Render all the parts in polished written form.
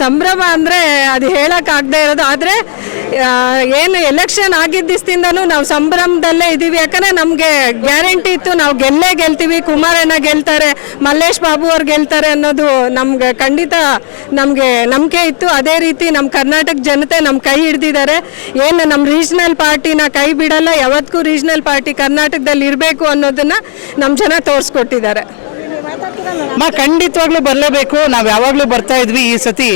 ಸಂಭ್ರಮ ಅಂದರೆ ಅದು ಹೇಳೋಕ್ಕಾಗದೇ ಇರೋದು. ಆದರೆ ಏನು ಎಲೆಕ್ಷನ್ ಆಗಿದ್ದ ದಿವಸದಿಂದನೂ ನಾವು ಸಂಭ್ರಮದಲ್ಲೇ ಇದ್ದೀವಿ. ಯಾಕಂದರೆ ನಮಗೆ ಗ್ಯಾರಂಟಿ ಇತ್ತು ನಾವು ಗೆಲ್ತೀವಿ, ಕುಮಾರಣ್ಣ ಗೆಲ್ತಾರೆ, ಮಲ್ಲೇಶ್ ಬಾಬು ಅವ್ರು ಗೆಲ್ತಾರೆ ಅನ್ನೋದು ನಮ್ಗೆ ಖಂಡಿತ ನಮಗೆ ನಂಬಿಕೆ ಇತ್ತು. ಅದೇ ರೀತಿ ನಮ್ಮ ಕರ್ನಾಟಕ ಜನತೆ ನಮ್ಮ ಕೈ ಹಿಡ್ದಿದ್ದಾರೆ. ಏನು ನಮ್ಮ ರೀಜ್ನಲ್ ಪಾರ್ಟಿನ ಕೈ ಬಿಡಲ್ಲ, ಯಾವತ್ತಿಗೂ ರೀಜ್ನಲ್ ಪಾರ್ಟಿ ಕರ್ನಾಟಕದಲ್ಲಿ ಇರಬೇಕು ಅನ್ನೋದನ್ನು ನಮ್ಮ ಜನ ತೋರಿಸ್ಕೊಟ್ಟಿದ್ದಾರೆ. ಖಂಡಿತವಾಗ್ಲೂ ಬರಲೇಬೇಕು. ನಾವು ಯಾವಾಗಲೂ ಬರ್ತಾ ಇದ್ವಿ, ಈ ಸತಿ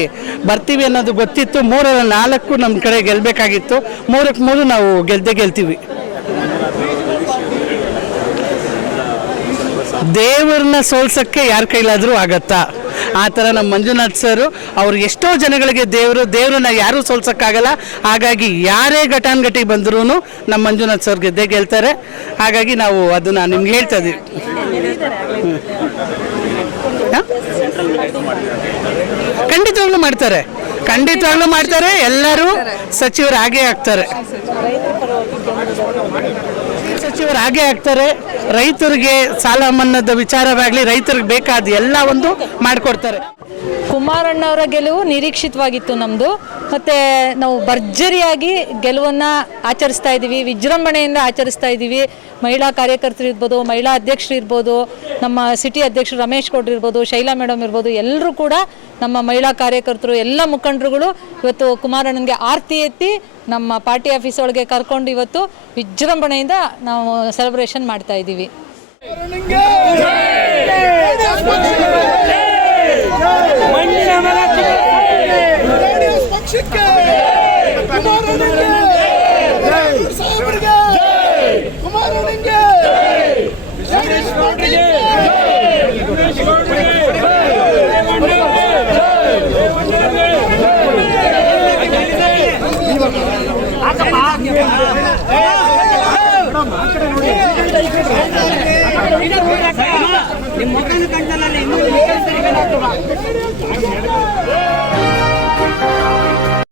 ಬರ್ತೀವಿ ಅನ್ನೋದು ಗೊತ್ತಿತ್ತು. 3-4 ನಮ್ಮ ಕಡೆ ಗೆಲ್ಲಬೇಕಾಗಿತ್ತು. 3-3 ನಾವು ಗೆಲ್ತೀವಿ. ದೇವ್ರನ್ನ ಸೋಲ್ಸೋಕ್ಕೆ ಯಾರ ಕೈಲಾದರೂ ಆಗತ್ತಾ? ಆ ಥರ ನಮ್ಮ ಮಂಜುನಾಥ್ ಸರು ಅವ್ರು ಎಷ್ಟೋ ಜನಗಳಿಗೆ ದೇವ್ರನ್ನ ಯಾರೂ ಸೋಲ್ಸೋಕ್ಕಾಗಲ್ಲ. ಹಾಗಾಗಿ ಯಾರೇ ಘಟಾನುಘಟಿ ಬಂದರೂ ನಮ್ಮ ಮಂಜುನಾಥ್ ಸರ್ ಗೆಲ್ತಾರೆ. ಹಾಗಾಗಿ ನಾವು ಅದನ್ನು ನಿಮ್ಗೆ ಹೇಳ್ತಾ ಇದ್ದೀವಿ. ಖಂಡಿತವಾಗ್ಲೂ ಮಾಡ್ತಾರೆ. ಎಲ್ಲರೂ ಸಚಿವರಾಗೇ ಆಗ್ತಾರೆ. ರೈತರಿಗೆ ಸಾಲ ಮನ್ನಾದ ವಿಚಾರವಾಗಲಿ, ರೈತರಿಗೆ ಬೇಕಾದ ಎಲ್ಲ ಒಂದು ಮಾಡಿಕೊಡ್ತಾರೆ. ಕುಮಾರಣ್ಣವರ ಗೆಲುವು ನಿರೀಕ್ಷಿತವಾಗಿತ್ತು ನಮ್ಮದು. ಮತ್ತು ನಾವು ಭರ್ಜರಿಯಾಗಿ ಗೆಲುವನ್ನು ಆಚರಿಸ್ತಾ ಇದ್ದೀವಿ, ವಿಜೃಂಭಣೆಯಿಂದ ಆಚರಿಸ್ತಾ ಇದ್ದೀವಿ. ಮಹಿಳಾ ಕಾರ್ಯಕರ್ತರು ಇರ್ಬೋದು, ಮಹಿಳಾ ಅಧ್ಯಕ್ಷರು ಇರ್ಬೋದು, ನಮ್ಮ ಸಿಟಿ ಅಧ್ಯಕ್ಷರು ರಮೇಶ್ ಗೌಡ್ರು ಇರ್ಬೋದು, ಶೈಲಾ ಮೇಡಮ್ ಇರ್ಬೋದು, ಎಲ್ಲರೂ ಕೂಡ ನಮ್ಮ ಮಹಿಳಾ ಕಾರ್ಯಕರ್ತರು ಎಲ್ಲ ಮುಖಂಡರುಗಳು ಇವತ್ತು ಕುಮಾರಣ್ಣನಿಗೆ ಆರತಿ ಎತ್ತಿ ನಮ್ಮ ಪಾರ್ಟಿ ಆಫೀಸ್ ಒಳಗೆ ಕರ್ಕೊಂಡು ಇವತ್ತು ವಿಜೃಂಭಣೆಯಿಂದ ನಾವು ಸೆಲೆಬ್ರೇಷನ್ ಮಾಡ್ತಾ ಇದ್ದೀವಿ. ನಿಮ್ಮ ಮುಖನ ಕಂಡಲ್ಲ ಇನ್ನೂ